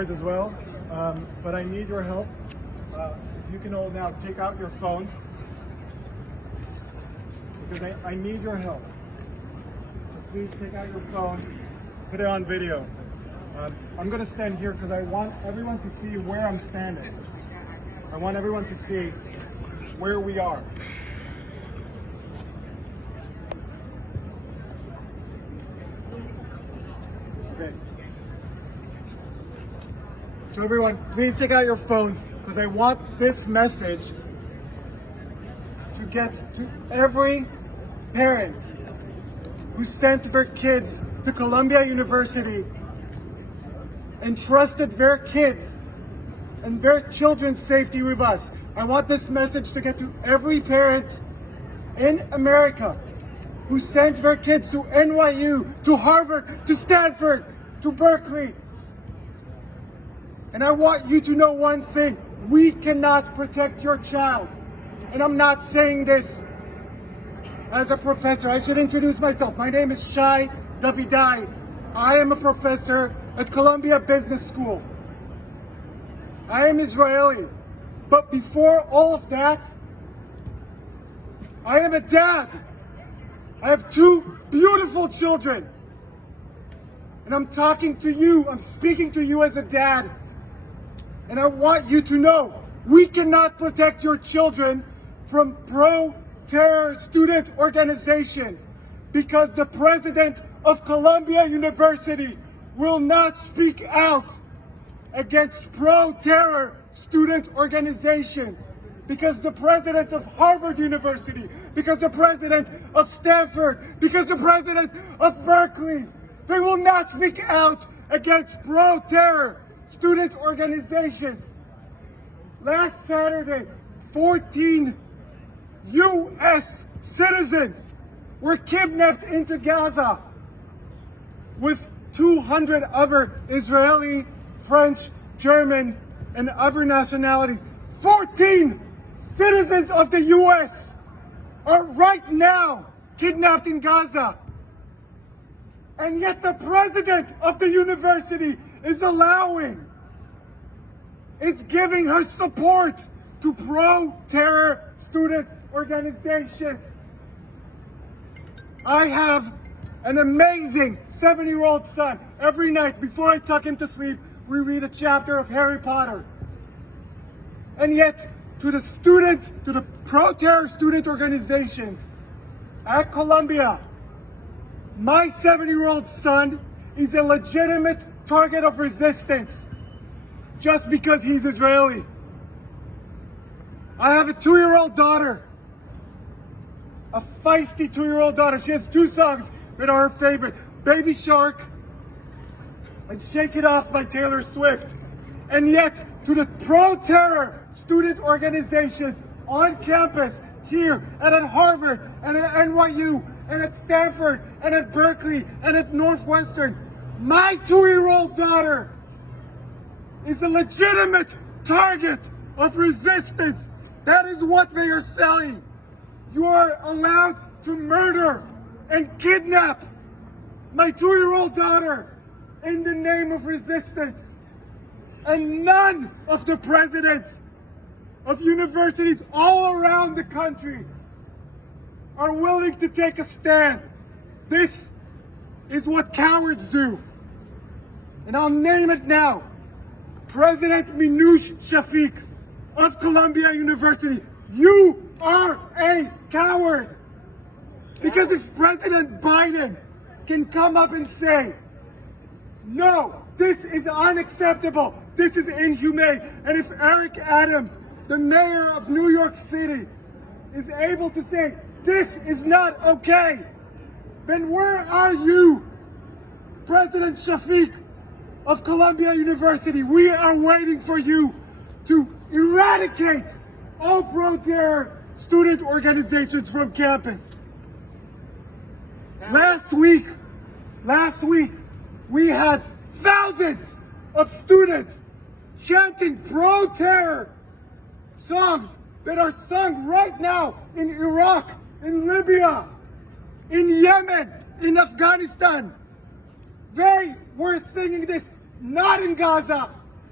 boards as well, but I need your help. If you can all now take out your phones, because I need your help. So please take out your phones, put it on video. I'm going to stand here because I want everyone to see where I'm standing. I want everyone to see where we are. Okay. So everyone, please take out your phones because I want this message to get to every parent who sent their kids to Columbia University and trusted their kids and their children's safety with us. I want this message to get to every parent in America who sent their kids to NYU, to Harvard, to Stanford, to Berkeley. And I want you to know one thing: we cannot protect your child. And I'm not saying this as a professor. I should introduce myself. My name is Shai Davidai. I am a professor at Columbia Business School. I am Israeli. But before all of that, I am a dad. I have two beautiful children. And I'm talking to you, I'm speaking to you as a dad. And I want you to know, we cannot protect your children from pro-terror student organizations because the president of Columbia University will not speak out against pro-terror student organizations, because the president of Harvard University, because the president of Stanford, because the president of Berkeley, they will not speak out against pro-terror student organizations. Last Saturday, 14 U.S. citizens were kidnapped into Gaza with 200 other Israeli, French, German, and other nationalities. 14 citizens of the U.S. are right now kidnapped in Gaza. And yet the president of the university is giving her support to pro-terror student organizations. I have an amazing 7-year-old son. Every night before I tuck him to sleep, we read a chapter of Harry Potter. And yet, to the students, to the pro-terror student organizations at Columbia, my 7-year-old son is a legitimate target of resistance just because he's Israeli. I have a 2-year-old daughter, a feisty 2-year-old daughter. She has two songs that are her favorite: Baby Shark and Shake It Off by Taylor Swift. And yet, to the pro-terror student organizations on campus here and at Harvard and at NYU and at Stanford and at Berkeley and at Northwestern, my 2-year-old daughter is a legitimate target of resistance. That is what they are selling. You are allowed to murder and kidnap my 2-year-old daughter in the name of resistance. And none of the presidents of universities all around the country are willing to take a stand. This is what cowards do. And I'll name it now. President Minouche Shafik of Columbia University, you are a coward. Because if President Biden can come up and say, no, this is unacceptable, this is inhumane, and if Eric Adams, the mayor of New York City, is able to say, this is not okay, then where are you, President Shafik of Columbia University? We are waiting for you to eradicate all pro-terror student organizations from campus. Last week, we had thousands of students chanting pro-terror songs that are sung right now in Iraq, in Libya, in Yemen, in Afghanistan. They were singing this not in Gaza,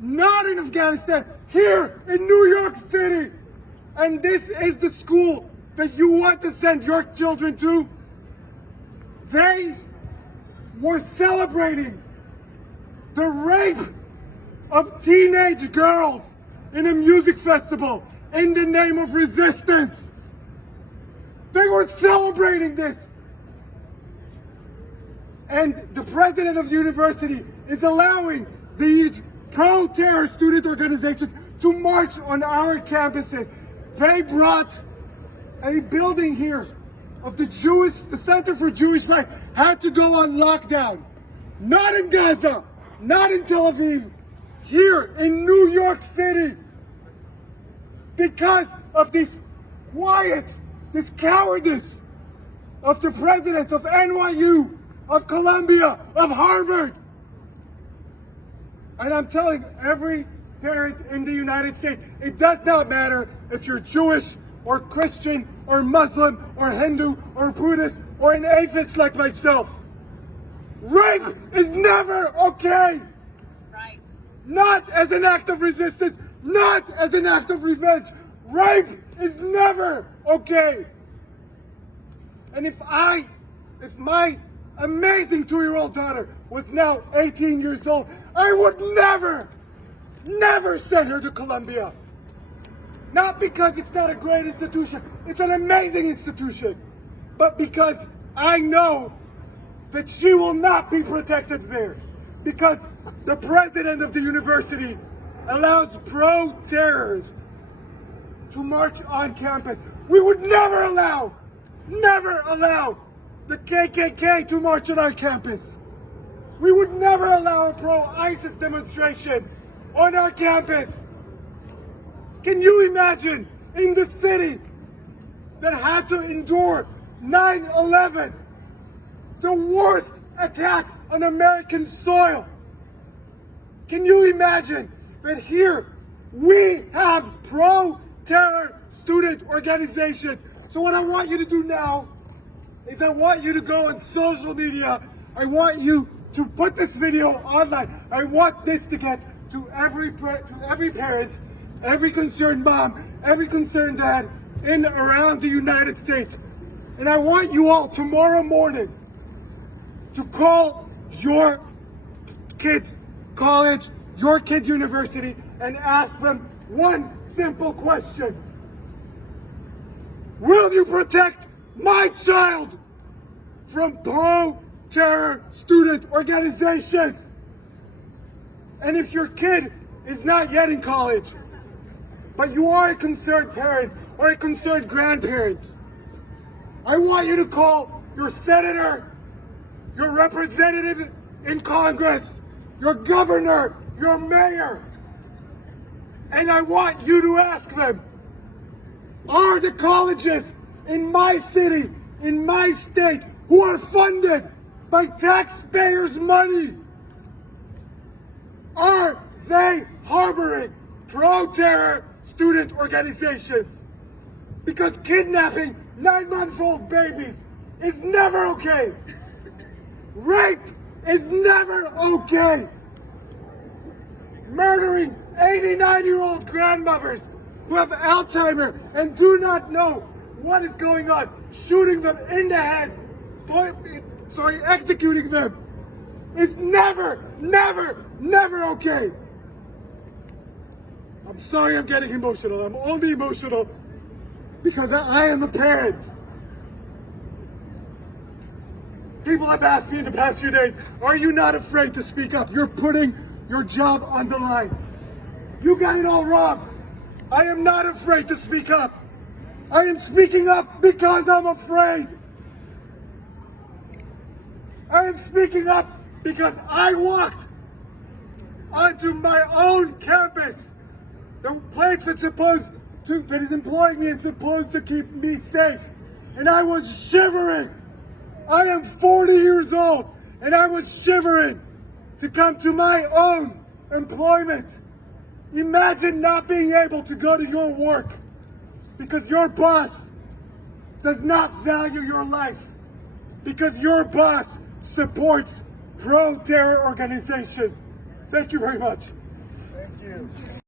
not in Afghanistan, here in New York City. And this is the school that you want to send your children to. They were celebrating the rape of teenage girls in a music festival in the name of resistance. They were celebrating this. And the president of the university is allowing these pro-terror student organizations to march on our campuses. They brought a building here of the Center for Jewish Life had to go on lockdown. Not in Gaza, not in Tel Aviv, here in New York City. Because of this cowardice of the presidents of NYU, of Columbia, of Harvard. And I'm telling every parent in the United States, it does not matter if you're Jewish or Christian or Muslim or Hindu or Buddhist or an atheist like myself. Rape is never okay. Right. Not as an act of resistance, not as an act of revenge. Rape is never okay. And if my amazing 2-year-old daughter was now 18 years old, I would never send her to Columbia. Not because it's not a great institution, it's an amazing institution, but because I know that she will not be protected there. Because the president of the university allows pro-terrorists to march on campus. We would never allow the KKK to march on our campus. We would never allow a pro-ISIS demonstration on our campus. Can you imagine in the city that had to endure 9/11, the worst attack on American soil? Can you imagine that here we have pro-terror student organizations? So what I want you to do now is I want you to go on social media. I want you to put this video online. I want this to get to every parent, every concerned mom, every concerned dad in around the United States. And I want you all tomorrow morning to call your kids' college, your kids' university, and ask them one simple question. Will you protect my child from pro-terror student organizations? And if your kid is not yet in college, but you are a concerned parent or a concerned grandparent, I want you to call your senator, your representative in Congress, your governor, your mayor, and I want you to ask them, are the colleges in my city, in my state, who are funded by taxpayers' money, are they harboring pro-terror student organizations? Because kidnapping 9-month-old babies is never okay. Rape is never okay. Murdering 89-year-old grandmothers who have Alzheimer's and do not know what is going on, shooting them in the head, executing them, is never okay. I'm sorry I'm getting emotional. I'm only emotional because I am a parent. People have asked me in the past few days, are you not afraid to speak up? You're putting your job on the line. You got it all wrong. I am not afraid to speak up. I am speaking up because I'm afraid. I am speaking up because I walked onto my own campus, the place that is employing me and supposed to keep me safe, and I was shivering. I am 40 years old, and I was shivering to come to my own employment. Imagine not being able to go to your work because your boss does not value your life, because your boss supports pro-terror organizations. Thank you very much. you.